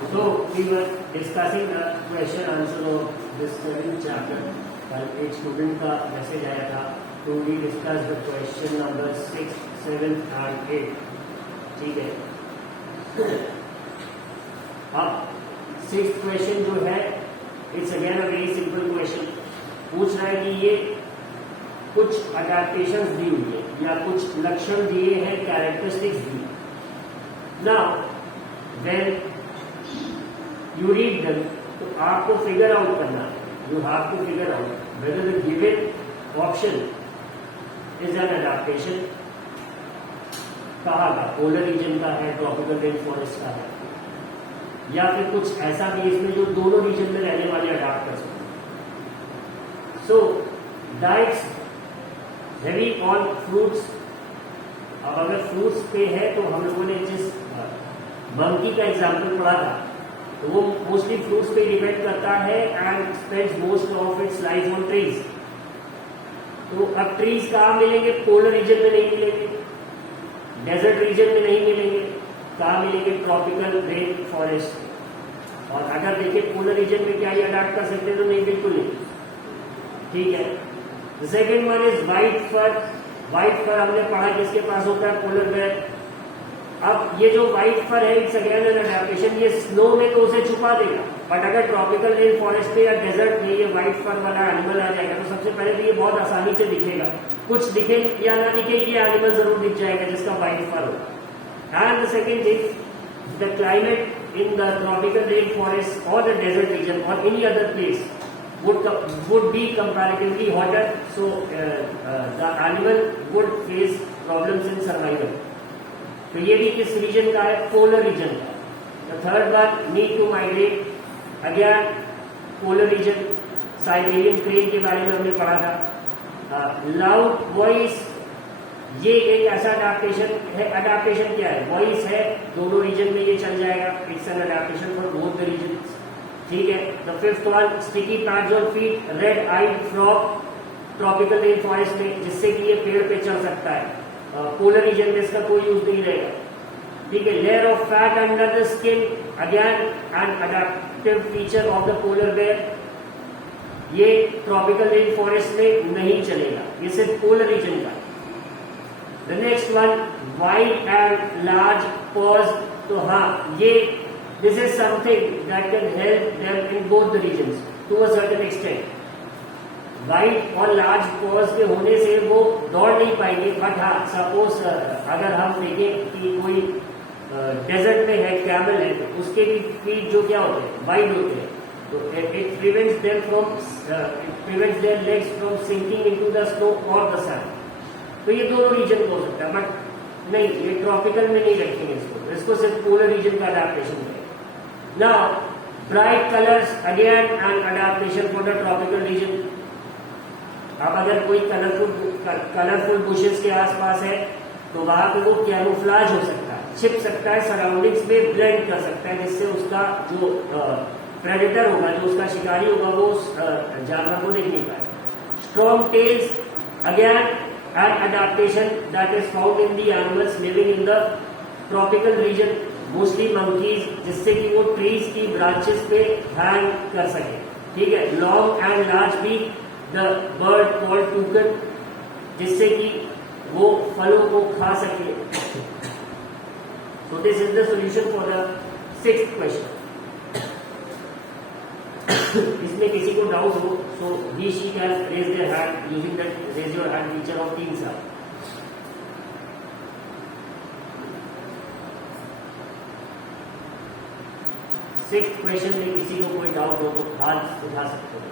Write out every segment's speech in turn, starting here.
So we were discussing the question answer of this 7th chapter. कल एक student का message आया था, तो we discuss the question number 6, 7 and 8. ठीक है. अब 6th क्वेश्चन जो है, it's again a very simple question. पूछ रहा है कि ये कुछ अडैप्टेशंस दी हुई है या कुछ लक्षण दिए हैं, characteristics the. Now when you read them, तो आपको फिगर आउट करना है. You have to figure out whether the given option is an adaptation. कहाँ का? पोलर रीजन का है, ट्रॉपिकल रेन फॉरेस्ट का है, या फिर कुछ ऐसा भी इसमें जो दोनों रीजन में रहने वाले अडाप्ट कर सकते. सो डाइट्स हेवी ऑन फ्रूट्स. अब अगर फ्रूट्स पे है तो हम लोगों ने जिस मंकी का एग्जाम्पल पढ़ा था, तो वो मोस्टली फ्रूट्स पे डिपेंड करता है and spends most of its life on trees. तो अब ट्रीज कहाँ मिलेंगे? पोलर रीजन में नहीं मिलेंगे, डेजर्ट रीजन में नहीं मिलेंगे. कहाँ मिलेंगे? Tropical rain forest. और अगर देखिए पोलर रीजन में क्या ये अडैप्ट कर सकते हैं, तो नहीं, बिल्कुल नहीं. ठीक है. The second one is white fur. White fur हमने पढ़ा किसके पास होता है? Polar bear. अब ये जो व्हाइट फर है, इट्स अगेन एन अडैप्टेशन. ये स्नो में तो उसे छुपा देगा, बट अगर ट्रॉपिकल रेन फॉरेस्ट पे या डेजर्ट में ये व्हाइट फर वाला एनिमल आ जाएगा, तो सबसे पहले तो ये बहुत आसानी से दिखेगा. कुछ दिखे या ना दिखे, ये एनिमल जरूर दिख जाएगा जिसका व्हाइट फर हो. And the second thing, the climate in the tropical rain forest और द डेजर्ट रीजन और any other place would be comparatively hotter, so the animal would face problems in survival. तो ये भी किस रीजन का है? Polar region का. The third one, need to migrate. Again polar region. Siberian crane के बारे में हमने पढ़ा था. लाउड वॉइस, ये एक ऐसा अडैप्टेशन है. अडैप्टेशन क्या है? वॉइस है, दोनों रीजन में ये चल जाएगा. It's an adaptation for both the region. ठीक है. The fifth one, sticky pads on feet. Red eyed frog tropical rain forest में, जिससे कि ये पेड़ पे चढ़ सकता है. पोलर रीजन में इसका कोई यूज नहीं रहेगा. ठीक है. Layer of fat under the skin, again an adaptive feature of the polar bear. ये ट्रॉपिकल रेन फॉरेस्ट में नहीं चलेगा, ये सिर्फ पोलर रीजन का. The next one, wide and large paws. तो हाँ, ये this is something that can help them in both the regions to a certain extent. Wide और लार्ज पॉज के होने से वो दौड़ नहीं पाएंगे. बट हाँ, सपोज अगर हम देखें कि कोई डेजर्ट में है, कैमल है, तो उसके भी फीट जो क्या होते हैं? वाइड होते हैं. तो it prevents their legs from sinking into the snow और द सैंड. तो ये दोनों रीजन को हो सकता है, बट नहीं, ये ट्रॉपिकल में नहीं रखेंगे इसको सिर्फ पोलर रीजन का अडैप्टेशन है. Now bright colours, again an adaptation for the tropical region. अब अगर कोई कलरफुल बुशेस के आसपास है, तो वहां पे वो कैमोफ्लाज हो सकता है, छिप सकता है, सराउंडिंग्स में ब्लेंड कर सकता है, जिससे उसका जो प्रेडेटर होगा, जो उसका शिकारी होगा, वो उस जानवर को देख नहीं पाए. Strong tails, again an adaptation that is found in the animals living in the tropical region, mostly monkeys, जिससे कि वो ट्रीज की ब्रांचेस पे हैंग कर सके. ठीक है. Long and large beak, the bird called toucan, जिससे कि वो फलों को खा सके. So this is the solution for the 6th question. इसमें किसी को डाउट हो, so he she can raise their hand using that raise your hand feature of Teams app. Sixth question में किसी को कोई डाउट हो तो हाथ उठा सकते हो.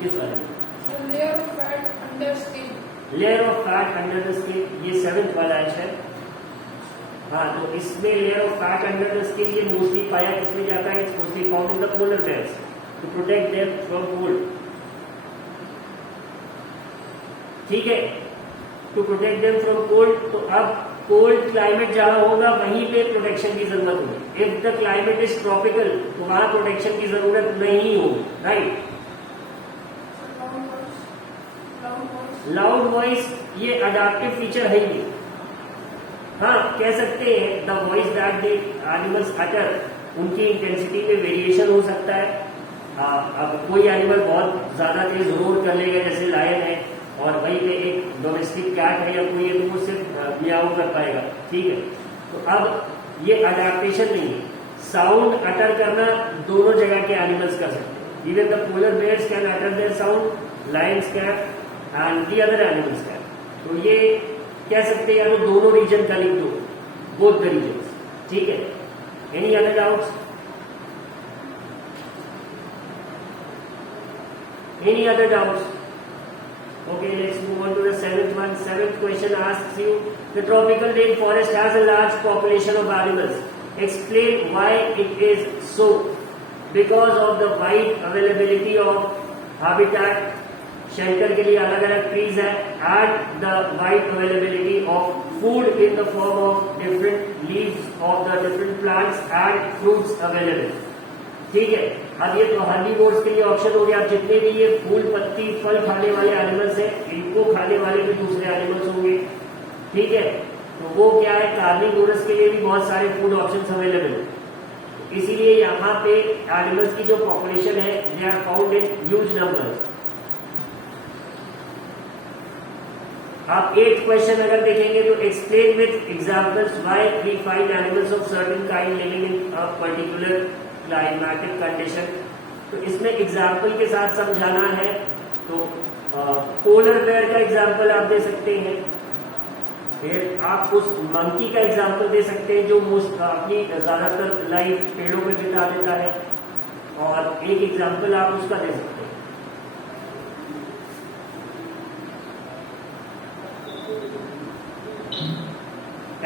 किस वाले में? Layer of fat under skin. Layer of fat under the skin, ये 7th वाला है. हाँ, तो इसमें layer of fat under the skin ये मोस्टली पाया किसमें जाता है? It's mostly found in the polar bears to protect them from cold. ठीक है. To protect them from cold. तो अब कोल्ड क्लाइमेट जहां होगा वहीं पे प्रोटेक्शन की जरूरत होगी. If the climate is tropical, तो वहां प्रोटेक्शन की जरूरत नहीं होगी. Right. Round words. Loud voice ये अडाप्टिव फीचर है ही। हाँ, कह सकते हैं the voice that the animals utter, उनकी इंटेंसिटी में वेरिएशन हो सकता है। अब कोई एनिमल बहुत ज्यादा तेज रोर कर लेगा, जैसे लायन है, और वहीं पे एक डोमेस्टिक कैट है या कोई है, तो वो सिर्फ मियाऊ कर पाएगा, ठीक है। तो अब ये अडेप्टेशन नहीं है, साउंड अटर करना दोनों जगह के एनिमल्स कर सकते हैं। Even the polar bears can utter their sound, lions can and the other animals can. तो ये कह सकते हैं या तो दोनों रीजन का लिख दो, बोथ द रीजन, ठीक है। Any other doubts? Any other doubts? Okay, let's move on to the seventh one. Seventh question asks you, the tropical rainforest has a large population of animals. Explain why it is so. Because of the wide availability of habitat, shelter के लिए अलग अलग trees है, and the wide availability of food in the form of different leaves of the different plants and fruits available. ठीक है। अब ये तो हर्बीवोर्स के लिए ऑप्शन हो गया। अब जितने भी ये फूल पत्ती फल खाने वाले एनिमल्स हैं, इनको खाने वाले भी दूसरे एनिमल्स होंगे, ठीक है। तो वो क्या है, कार्निवोरस के लिए भी बहुत सारे फूड ऑप्शंस अवेलेबल है। इसीलिए यहाँ पे एनिमल्स की जो पॉपुलेशन है, they are found in huge numbers. आप 8th क्वेश्चन अगर देखेंगे तो explain with examples why we find animals of certain kind living in a particular climatic condition. तो इसमें एग्जाम्पल के साथ समझाना है। तो पोलर बेयर का एग्जाम्पल आप दे सकते हैं, फिर आप उस मंकी का एग्जाम्पल दे सकते हैं जो अपनी ज्यादातर लाइफ पेड़ों पे बिता देता है, और एक एग्जाम्पल आप उसका दे सकते हैं।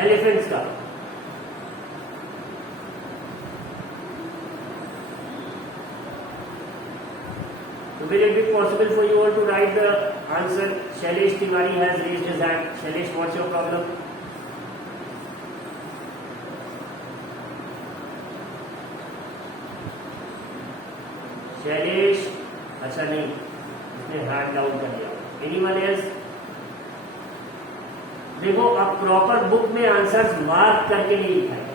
एलिफेंट्स का। Will it be possible for you all to write the answer? Shailesh Tiwari has raised his hand. Shailesh, what's your problem? Shailesh, अच्छा नहीं, इसने हैंड डाउन कर दिया। Anyone else? देखो, अब प्रॉपर बुक में आंसर्स मार्क करके नहीं लिखा है।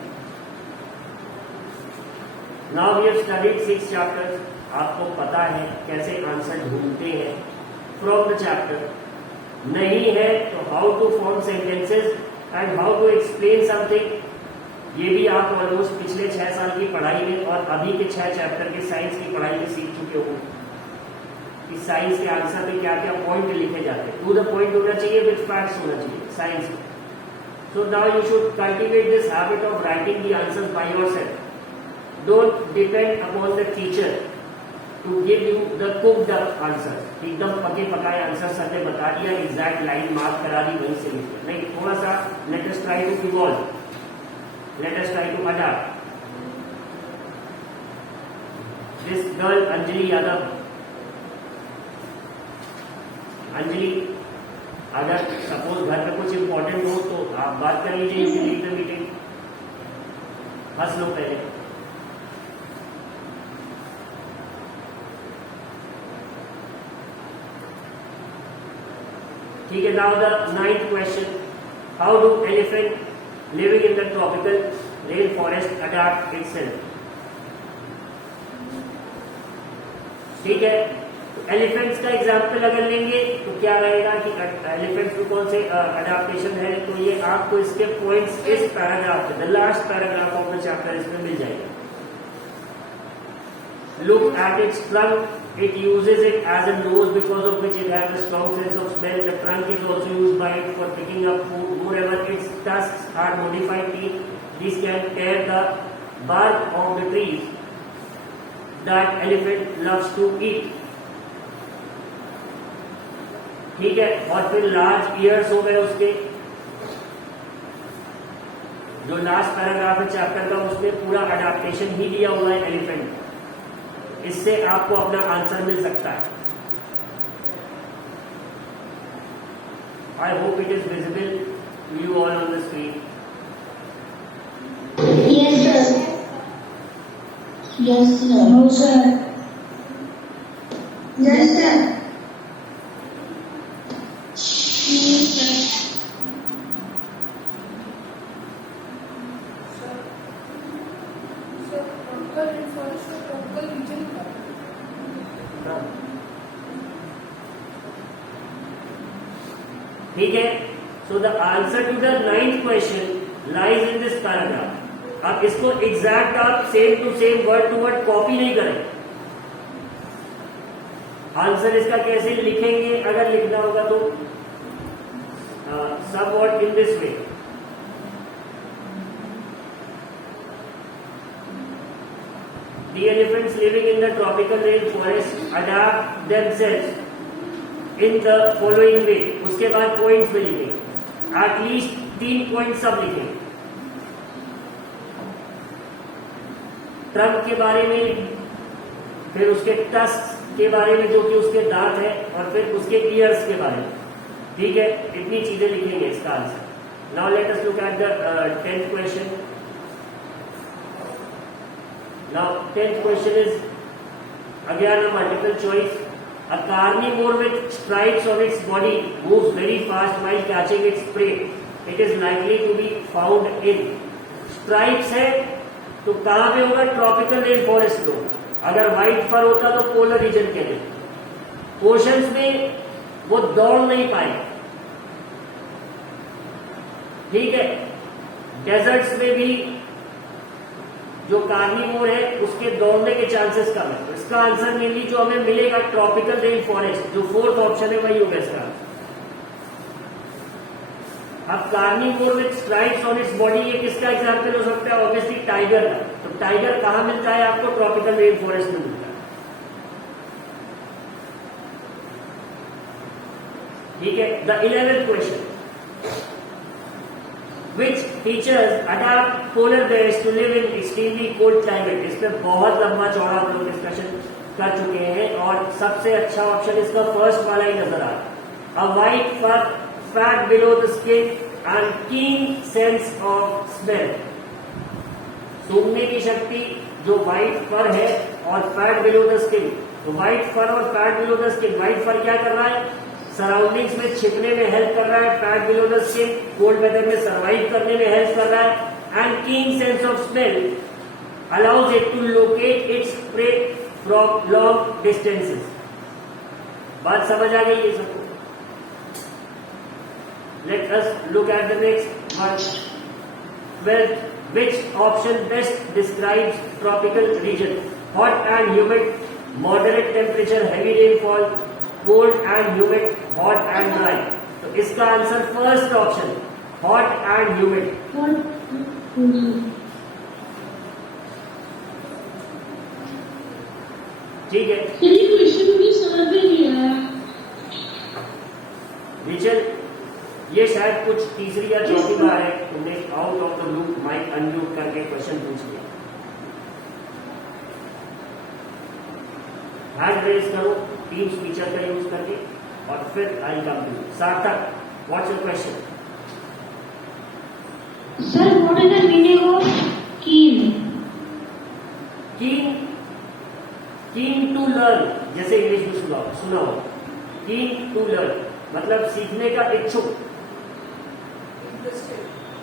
Now we have studied 6 chapters. आपको पता है कैसे आंसर ढूंढते हैं फ्रॉम द चैप्टर। नहीं है तो how to form sentences and how to explain something, ये भी आप ऑलमोस्ट पिछले 6 साल की पढ़ाई में और अभी के 6 चैप्टर के साइंस की पढ़ाई में सीख चुके हो कि साइंस के आंसर में क्या क्या पॉइंट लिखे जाते हैं। टू द पॉइंट होना चाहिए, विद फैक्ट्स होना चाहिए साइंस में। So now you should cultivate this habit of writing the answers by yourself. Don't depend upon the teacher to give you the cooked up answers। एकदम पके पकाए answer sir ने बता दिया, एग्जैक्ट लाइन मार्क करा दी, वहीं से लिखिए। नहीं, थोड़ा सा let us try to evolve, let us try to adopt. This girl Anjali Yadav, Anjali, अगर सपोज घर में कुछ इंपॉर्टेंट हो तो आप बात कर लीजिए, you can leave the meeting. हंस लो पहले। ठीक है। Now the 9th question, how do elephant living in the tropical rain forest adopt itself. ठीक है। तो एलिफेंट्स का एग्जाम्पल अगर लेंगे तो क्या रहेगा कि एलिफेंट्स में कौन से अडॉप्टेशन है, तो ये आपको इसके पॉइंट्स इस पैराग्राफ में, the last paragraph of the chapter, इसमें मिल जाएगा। Look at its trunk. It uses it as a nose because of which it has a strong sense of smell. The trunk is also used by it for picking up food. Moreover, its tusks are modified teeth. These can tear the bark of the trees that elephant loves to eat. ठीक है। और फिर large years हो गए उसके। जो last paragraph है chapter का, उसमें पूरा अडेप्टेशन ही दिया हुआ है एलिफेंट। इससे आपको अपना आंसर मिल सकता है। I hope it is visible to you all on the screen. Yes, sir. Yes, sir. No, sir. Yes, sir. Sir, tropical rainforest or tropical region का ठीक है. So the answer to the 9th question lies in this paragraph. अब इसको exact आप same to same word to word copy नहीं करें. Answer इसका कैसे लिखेंगे अगर लिखना होगा तो सब word in this way. The elephants living in the tropical rainforest adapt themselves in the following way. उसके बाद पॉइंट्स में लिखेंगे. एटलीस्ट 3 पॉइंट सब लिखेंगे. ट्रंक के बारे में, फिर उसके टस्क के बारे में जो कि उसके दांत है, और फिर उसके ईयर्स के बारे में. ठीक है, इतनी चीजें लिखेंगे इसका answer. Now let us look at the 10th question. Now, 10th question is again a multiple choice. A carnivore with stripes on its body moves very fast while catching its prey. It is likely to be found in. Stripes है तो कहाँ पे होगा? Tropical rain forest में होगा. अगर white फर होता तो पोलर रीजन के लिए. ओशंस में वो दौड़ नहीं पाए. ठीक है. डेजर्ट्स में भी जो कार्निवोर है उसके दौड़ने के चांसेस कम है. इसका आंसर मेनली जो हमें मिलेगा ट्रॉपिकल रेन फॉरेस्ट, जो 4th ऑप्शन है वही होगा इसका. अब carnivore with stripes on its body, ये किसका एग्जांपल हो सकता है? ऑब्वियसली टाइगर का. तो टाइगर कहां मिलता है आपको? ट्रॉपिकल रेन फॉरेस्ट में मिलता है. ठीक है. The 11th question. Which features adapt polar bears to live in extremely cold climate? इस पर बहुत लंबा चौड़ा हम लोग डिस्कशन कर चुके हैं और सबसे अच्छा ऑप्शन इसका फर्स्ट वाला ही नजर आ रहा है. A white fur, fat below the skin and keen sense of smell. सूंघने की शक्ति जो व्हाइट फर है और फैट बिलो द स्किन. तो व्हाइट फर और fat below the skin. White fur क्या कर रहा है? सराउंडिंग्स में छिपने में हेल्प कर रहा है. Fat below the skin cold weather में सर्वाइव करने में हेल्प कर रहा है. And keen sense of smell allows it to locate its prey from long distances. बात समझ आ गई ये सबको? Let us look at the next one. 12th. Which option best describes tropical region? Hot and humid, moderate temperature, heavy rainfall, cold and humid, hot and dry. तो इसका answer first option, hot and humid. ठीक है. Question भी समझ में नहीं आया. Rachel, ये शायद कुछ तीसरी या चौथी बार है तुमने out of the loop mic unmute करके क्वेश्चन पूछ लिया. हैंड रेज करो टीम स्पीकर का यूज करके और फिर I come to Sarthak. What's your question? Sir, what is the meaning of keen? Keen to learn, जैसे इंग्लिश में सुना हो. कीन टू लर्न मतलब सीखने का इच्छुक.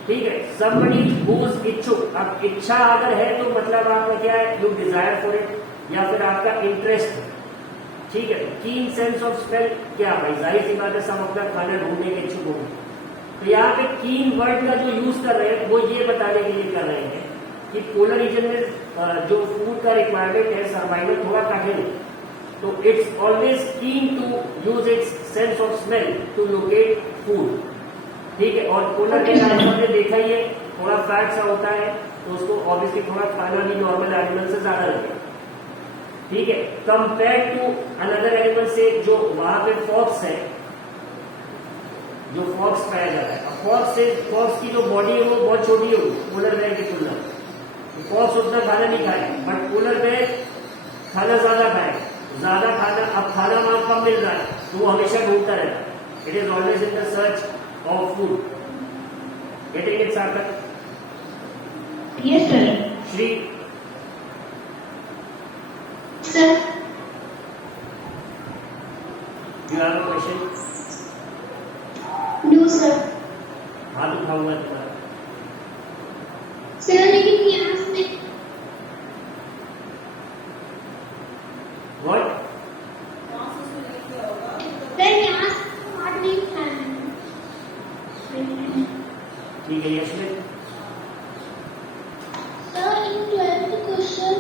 ठीक है. somebody who is इच्छुक. अब इच्छा अगर है तो मतलब आपका क्या है? यू डिजायर फॉर इट, या फिर आपका इंटरेस्ट. ठीक है. कीन सेंस ऑफ स्मेल क्या भाई? जाहिर सी बात है सब अपना खाना ढूंढने के इच्छुक होंगे. तो यहाँ पे कीन वर्ड का जो यूज कर रहे हैं वो ये बताने के लिए कर रहे हैं कि पोलर रीजन में जो फूड का रिक्वायरमेंट है सर्वाइवल थोड़ा कठिन है. तो it's always keen to use its sense of smell to locate food. ठीक है. और पोलर के हमने देखा ही है थोड़ा फैट सा होता है तो उसको ऑब्वियसली थोड़ा खाना भी नॉर्मल एनिमल से ज्यादा लगेगा. ठीक है. कंपेयर टू अनदर एनिमल से जो वहां पे फॉक्स है, जो फॉक्स पाया जाता है. फॉक्स की जो बॉडी है वो बहुत छोटी होगी पोलर बेयर की तुलना में. फॉक्स उतना खाना नहीं खाए बट पोलर बेयर खाना ज्यादा खाए. ज्यादा खाना, अब खाना वहां कम मिल रहा है तो वो हमेशा ढूंढता रहता है. It is always in the search of food. Getting it Sarthak? Yes, sir. Shri, Sir, you have a question? No sir. हाथ उठाऊंगा तुम्हारा। सर लेकिन यहाँ से व्हाट? सर यहाँ से हाथ नहीं उठाना। ठीक है यशमित। सर इन 12th question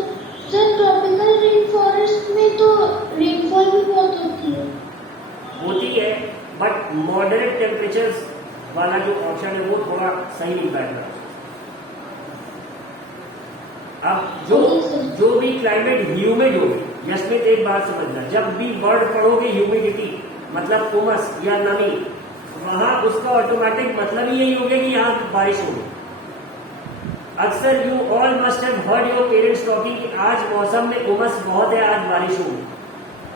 sir tropical rain forest में तो रेनफॉल भी बहुत होती है। होती है बट मॉडरेट टेम्परेचर्स वाला जो ऑप्शन है वो थोड़ा सही नहीं बैठ रहा। अब जो भी क्लाइमेट ह्यूमिड होगी, यशमित एक बात समझना, जब भी वर्ड पढ़ोगे ह्यूमिडिटी मतलब उमस या नमी, वहां उसका ऑटोमेटिक मतलब ही यही होगा कि यहाँ बारिश होगी। अक्सर you all must have heard your parents talking कि आज मौसम में उमस बहुत है, आज बारिश होगी।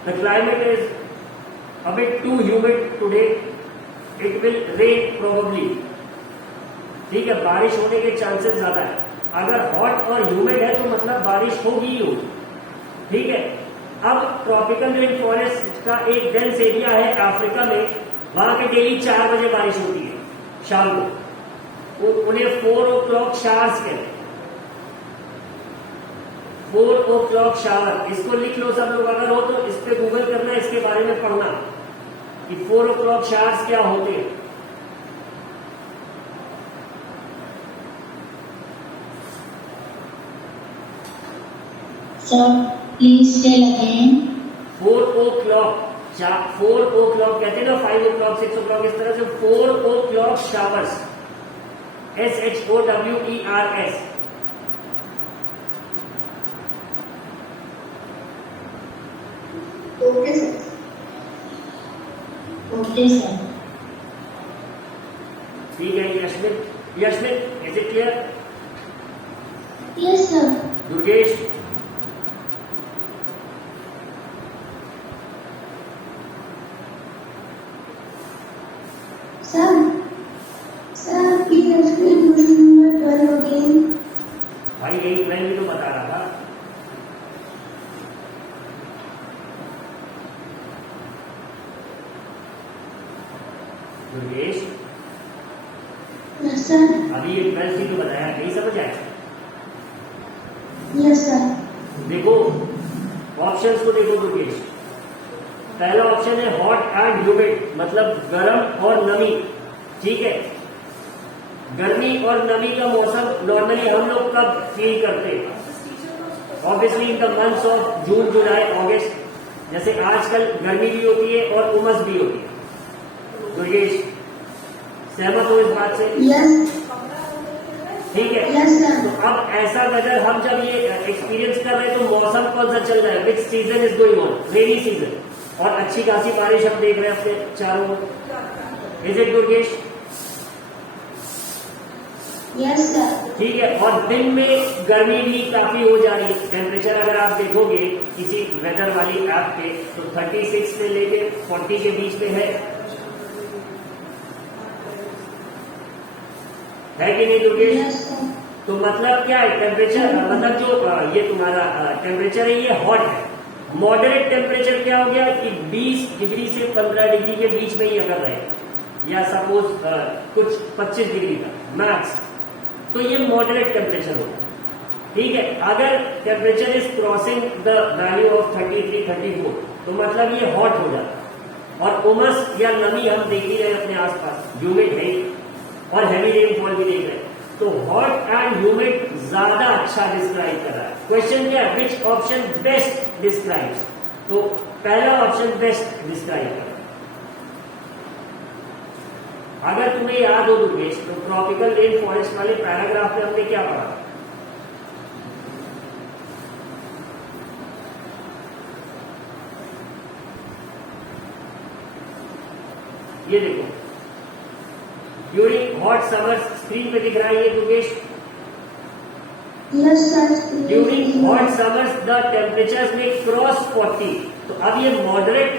The climate is a bit too humid today, it will rain probably। ठीक है, बारिश होने के चांसेस ज्यादा है। अगर हॉट और ह्यूमिड है तो मतलब बारिश होगी ही होगी। ठीक है, अब ट्रॉपिकल रेन फॉरेस्ट का एक डेंस एरिया है अफ्रीका में, वहां पे डेली 4 बजे बारिश होती है शाम को। उन्हें 4 o'clock शावर्स कहते हैं। 4 o'clock शावर, इसको लिख लो सब लोग, अगर हो तो इस पे गूगल करना, इसके बारे में पढ़ना कि 4 o'clock शावर्स क्या होते हैं। Sir please tell again. 4 o'clock 4 o'clock कहते हैं ना, 5 o'clock 6 o'clock इस तरह से 4 o'clock showers, SHOWERS। Okay sir. Okay sir. ठीक है Yashmit, Yashmit is it clear? Yes sir. Durgesh? Sir please explain question number 12 again. भाई यही मैं भी तो बता रहा था। Durgesh yes sir. अभी ये 12th ही तो बताया, नहीं समझ आया? Yes sir. देखो ऑप्शंस को देखो दुर्गेश। पहला ऑप्शन है हॉट एंड ह्यूमिड, मतलब गर्म और नमी। ठीक है, गर्मी और नमी का मौसम नॉर्मली हम लोग कब फील करते हैं? Obviously in the months of June July August. जैसे आजकल गर्मी भी होती है और उमस भी होती है। दुर्गेश सहमत हो इस बात से? यस। ठीक है, यस सर। तो अब ऐसा वेदर हम जब ये एक्सपीरियंस कर रहे हैं तो मौसम कौन सा चल रहा है? विच season is going on? Rainy season. और अच्छी खासी बारिश हम देख रहे हैं अपने चारों ओर। Is it Durgesh? Yes sir. ठीक है, और दिन में गर्मी भी काफी हो जा रही है। टेम्परेचर अगर आप देखोगे किसी वेदर वाली ऐप पे तो 36 से लेके 40 के बीच में है कि नहीं दुर्गेश? Yes sir. तो मतलब क्या है टेम्परेचर, मतलब जो ये तुम्हारा टेम्परेचर है ये हॉट है। मॉडरेट टेम्परेचर क्या हो गया कि 20 डिग्री से 15 डिग्री के बीच में ही अगर रहे, या सपोज कुछ 25 डिग्री का मैक्स, तो ये मॉडरेट टेम्परेचर होगा। ठीक है, अगर temperature is crossing the value of 33, 34 तो मतलब ये हॉट हो जाता। और उमस या नमी हम देख ही रहे हैं अपने आसपास, ह्यूमिड है और हैवी रेनफॉल भी देख रहे हैं। तो हॉट एंड ह्यूमिड ज्यादा अच्छा डिस्क्राइब कर रहा है। क्वेश्चन क्या है? Which option best describes? तो पहला ऑप्शन बेस्ट डिस्क्राइब कर रहा है। अगर तुम्हें याद हो दुर्गेश तो ट्रॉपिकल रेन फॉरेस्ट वाले पैराग्राफ में हमने क्या पढ़ा? ये देखो, ड्यूरिंग हॉट समर, स्क्रीन पे दिख रहा है ये Durgesh. Yes sir. During hot summers the temperatures में क्रॉस 40। तो अब ये मॉडरेट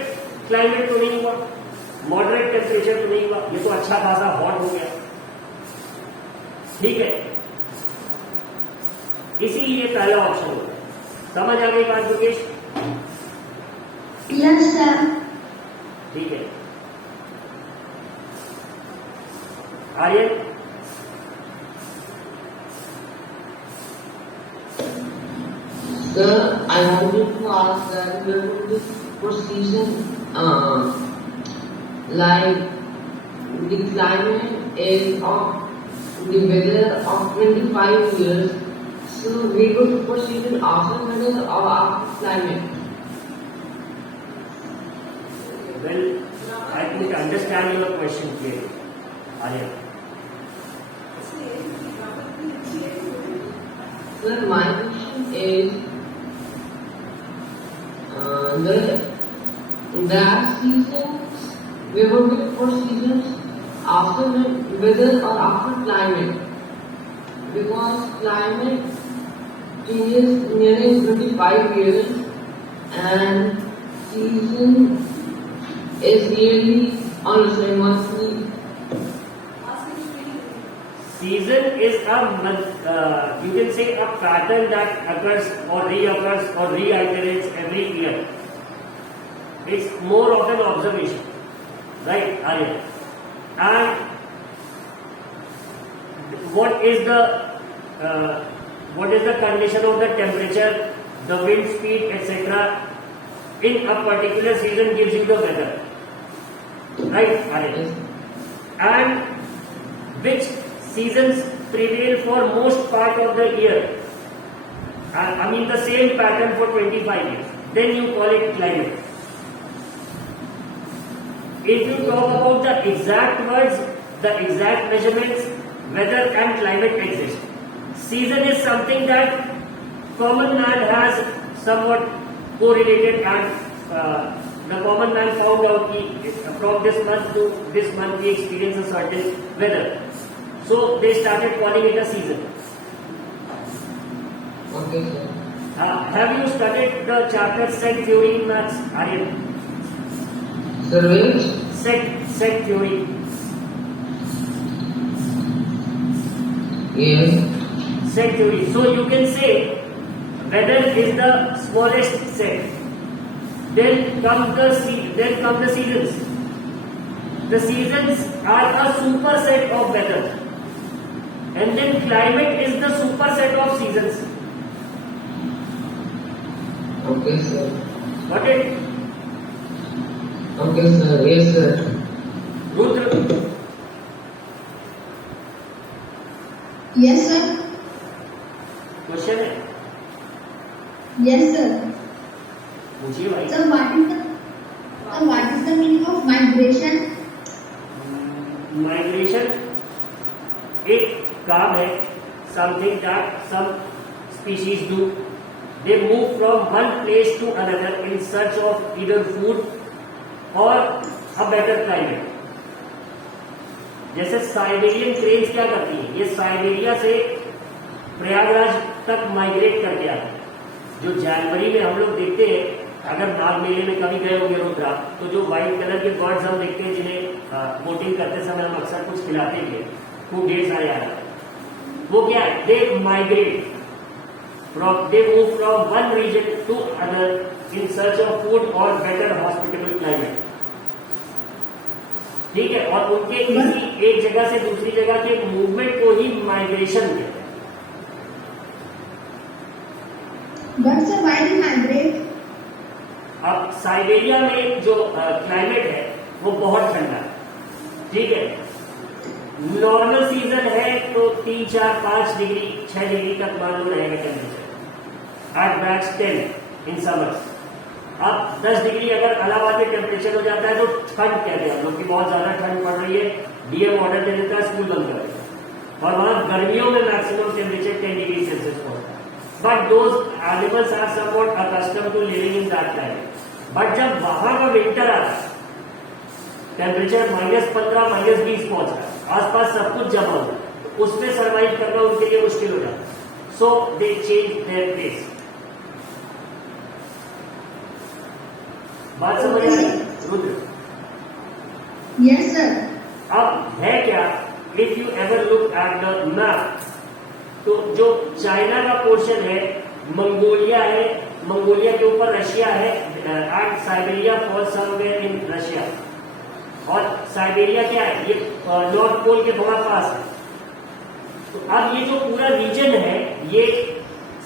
क्लाइमेट तो नहीं हुआ, मॉडरेट टेम्परेचर तो नहीं हुआ, ये तो अच्छा खासा हॉट हो गया। ठीक है, इसीलिए पहला ऑप्शन होगा। समझ आ गई बात दुर्गेश? Yes sir. ठीक है, Aryan? Sir, I wanted to ask that for season, like the climate is of the weather of 25 years, so we go for season after weather or after climate? Well, I didn't understand your question clearly, Aryan. Sir, my question is that seasons, we will look for seasons after the weather or after climate, because climate changes nearly 25 years and season is yearly or say monthly. Season is a you can say a pattern that occurs or reoccurs or reiterates every year. It's more of an observation, right, Aryan? And what is the condition of the temperature, the wind speed, etc. in a particular season gives you the weather, right, Aryan? And which seasons prevail for most part of the year, I mean the same pattern for 25 years, then you call it climate. If you talk about the exact words, the exact measurements, weather and climate exist. Season is something that common man has somewhat correlated, and the common man found out from this month to this month we experience a certain weather. So they started calling it a season. Okay, sir. Have you studied the chapter set theory in maths, Aryan? Sir, which? Set theory. Yes. Set theory. So you can say weather is the smallest set. Then come the seasons. The seasons are a superset of weather. And then climate is the superset of seasons. Okay, sir. Got it? Okay, sir. Yes, sir. Rudra, Yes, sir. question है? Yes, sir. पूछिए भाई. So what is the meaning of migration? Migration एक काम है, something that some species do. They move from one place to another in search of either food or a better climate. जैसे Siberian cranes क्या करती है, ये Siberia से प्रयागराज तक माइग्रेट करके आती है. जो जनवरी में हम लोग देखते हैं, अगर नाग मेले में कभी गए होंगे रुद्रा, तो जो व्हाइट कलर के बर्ड्स हम देखते हैं जिन्हें बोटिंग करते समय हम अक्सर कुछ खिलाते हैं, खूब ढेर सारे आ रहे हैं, वो क्या है? They migrate they move from one region to another in search of food or better hospitable climate. ठीक है, और उनके किसी एक जगह से दूसरी जगह के मूवमेंट को ही माइग्रेशन कहते हैं. But sir, why they migrate? अब साइबेरिया में जो क्लाइमेट है वो बहुत ठंडा है, ठीक है. नॉर्मल सीजन है तो 3, 4, 5 डिग्री 6 डिग्री तक मालूम रहेगा temperature, at max 10 in summers. अब 10 डिग्री अगर अलाहाबाद में टेम्परेचर हो जाता है तो ठंड कहते हैं हम लोग कि बहुत ज्यादा ठंड पड़ रही है, डीएम ऑर्डर दे देता है, स्कूल बंद कर देता है. और वहां गर्मियों में मैक्सिमम टेम्परेचर 10 डिग्री सेल्सियस पहुंचता है. But those animals are somewhat accustomed to living in that climate. But जब वहां का विंटर आता है, टेम्परेचर -15 -20 पहुंच रहा है, आसपास सब कुछ जमा हो, तो उसमें सर्वाइव करना उनके लिए मुश्किल हो जाता है. सो दे चेंज देयर प्लेस. बात समझ आई रुद्र? Yes, sir. अब है क्या, if you ever look at the map, तो जो चाइना का पोर्शन है, मंगोलिया है, मंगोलिया के ऊपर रशिया है, and Siberia fall somewhere in Russia. और साइबेरिया क्या है, ये नॉर्थ पोल के बहुत पास है। तो अब ये जो पूरा रीजन है ये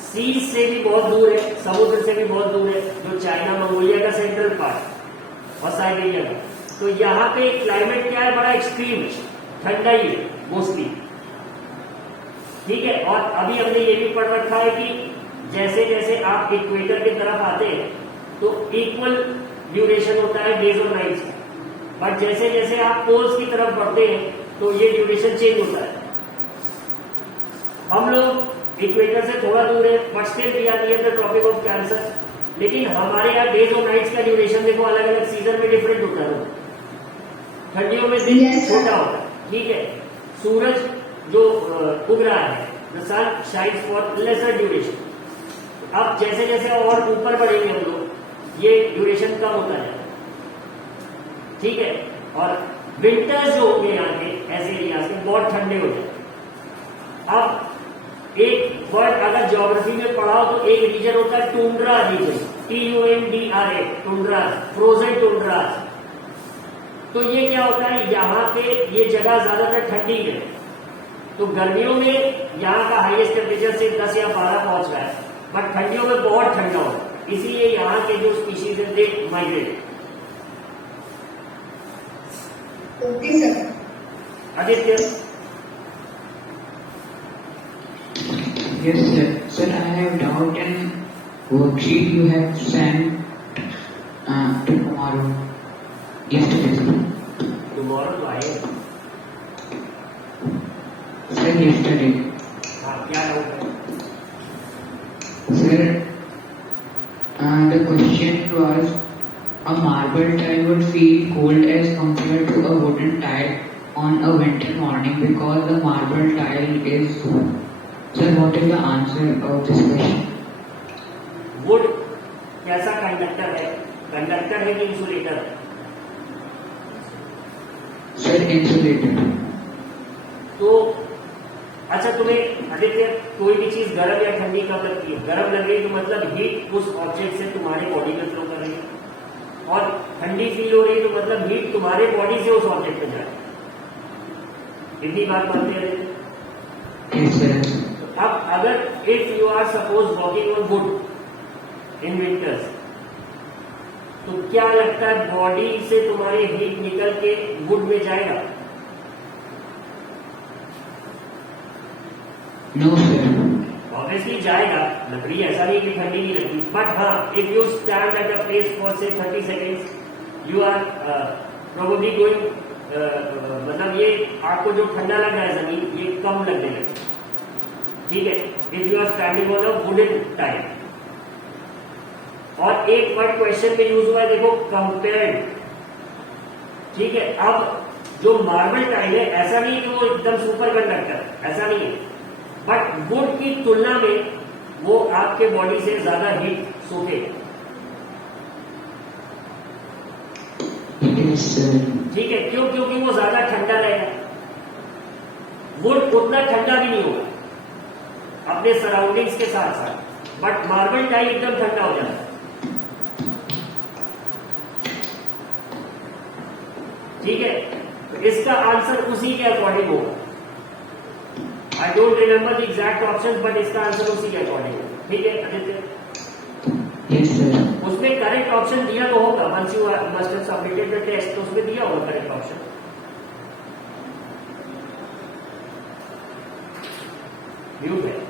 सी से भी बहुत दूर है, समुद्र से भी बहुत दूर है, जो चाइना मंगोलिया का सेंट्रल पार्ट और साइबेरिया का। तो यहाँ पे क्लाइमेट क्या है, बड़ा एक्सट्रीम है, ठंडा ही है मोस्टली, ठीक है। और अभी हमने ये भी पढ़ रखा है कि जैसे जैसे आप इक्वेटर की तरफ आते हैं तो इक्वल ड्यूरेशन होता है डेज और नाइट्स का, बट जैसे जैसे आप पोल्स की तरफ बढ़ते हैं तो ये ड्यूरेशन चेंज होता है। हम लोग इक्वेटर से थोड़ा दूर है but still we are near the Tropic of Cancer, लेकिन हमारे यहाँ डेज और नाइट्स का ड्यूरेशन देखो अलग अलग सीजन में डिफरेंट होता है। ठंडियों में दिन छोटा होता है, ठीक है, सूरज जो उग रहा है, the sun shines for lesser duration. अब जैसे जैसे और ऊपर बढ़ेंगे हम लोग ये ड्यूरेशन कम होता है, ठीक है। और विंटर्स जो होंगे यहाँ के ऐसे एरियाज के बहुत ठंडे हो जाए। अब एक वर्ड अगर ज्योग्राफी में पढ़ाओ तो एक रीजन होता है tundra region, TUNDRA, tundra, frozen tundra. तो ये क्या होता है, यहाँ पे ये जगह ज्यादातर ठंडी है, तो गर्मियों में यहाँ का हाईएस्ट टेम्परेचर से 10 या 12 पहुंच रहा है, बट ठंडियों में बहुत ठंडा होता है, इसीलिए यहाँ के जो स्पीशीज है they migrate. Okay sir. Aditya, Yes, sir. Sir, I have doubt in worksheet you have sent to tomorrow. Yesterday, sir. Tomorrow तो आए। Sir, yesterday. हाँ, क्या डाउट है? Sir, the question was, a marble tile would feel cold as compared to a wooden tile on a winter morning because the marble tile is. Sir, what is the answer of this question? Would कैसा conductor है, conductor है कि insulator? Sir, insulated. तो अच्छा, तुम्हें आदित्य कोई भी चीज गर्म या ठंडी कब लगती है? गर्म लग रही है तो मतलब हीट उस ऑब्जेक्ट से तुम्हारे बॉडी में फ्लो कर रही है, और ठंडी फील हो रही है तो मतलब हीट तुम्हारे बॉडी से उस ऑब्जेक्ट में जा रही है। इतनी बात मानते हैं? Yes, sir. अब अगर if you are suppose walking on wood in winters, तो क्या लगता है बॉडी से तुम्हारी हीट निकल के वुड में जाएगा? No, sir. ऑब्वियसली जाएगा, लकड़ी ऐसा नहीं कि ठंडी नहीं लगती, बट हाँ if you stand at a place for से 30 seconds you are probably going, मतलब ये आपको जो ठंडा लग रहा है जमीन ये कम लगने लगे, ठीक है, if you are standing on a wooden tile. और एक वर्ड क्वेश्चन में यूज हुआ है, देखो, कंपेयर्ड, ठीक है। अब जो मार्बल टाइल है ऐसा नहीं कि वो एकदम सुपर कंडक्टर, ऐसा नहीं है, बट वुड की तुलना में वो आपके बॉडी से ज्यादा हीट सोखेगा, Yes, sir. ठीक है। क्यों? क्योंकि वो ज्यादा ठंडा रहेगा। वुड उतना ठंडा भी नहीं होगा अपने सराउंडिंग्स के साथ साथ, बट मार्बल टाइल एकदम ठंडा हो जाता है, ठीक है। तो इसका आंसर उसी के अकॉर्डिंग होगा। I don't remember the exact option, but इसका आंसर उसी के अकॉर्डिंग होगा, ठीक है आदित्य। Yes, sir. उसमें करेक्ट ऑप्शन दिया तो होगा, once you must have submitted the test, तो उसमें दिया होगा करेक्ट ऑप्शन। म्यूट है।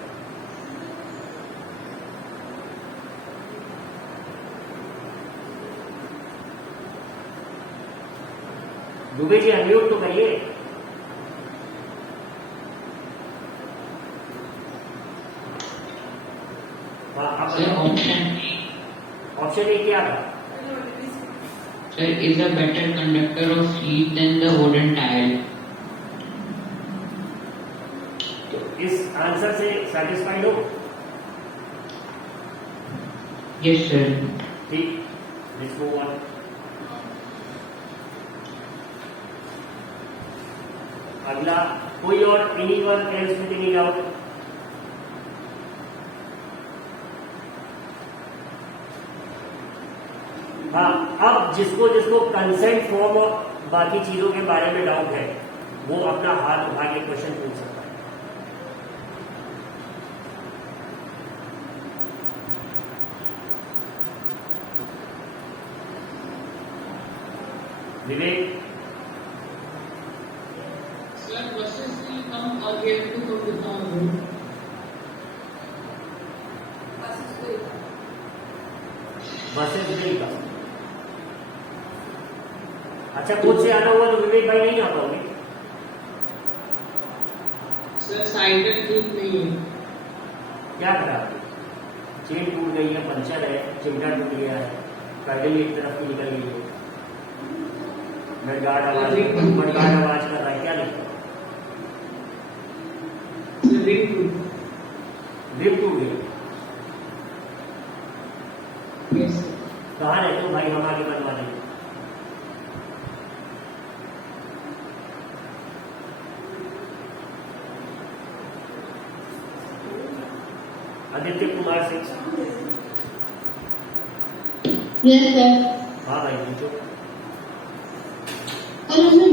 दुबे जी अनम्यूट तो करिए। हाँ, Sir, ऑप्शन ए क्या था? Sir, is a better conductor of heat than the wooden tile. तो इस आंसर से सेटिस्फाइड हो? Yes, sir. ठीक, लेट्स मूव ऑन। अगला कोई और anyone else with any doubt? हाँ, अब जिसको जिसको कंसेंट फॉर्म बाकी चीजों के बारे में डाउट है वो अपना हाथ उठा के क्वेश्चन पूछ सकता है। विवेक, Sir, buses will come again to come with our route. Buses नहीं का। अच्छा, खुद से आना हुआ तो विवेक भाई नहीं आ पाओगे। Sir, साइकिल ठीक नहीं है। क्या खराब है? चेन टूट गई है, पंचर है, चिमटा टूट गया है, पैडल एक तरफ की निकल गई है, मडगार्ड आवाज कर रहा है, क्या लिखा? Sir, ring route. रिम टूट गई। Yes, sir. कहाँ रहते हो भाई? हम आगे बनवा देंगे। आदित्य कुमार सिंह। Yes, sir. हाँ भाई पूछो। और उसमें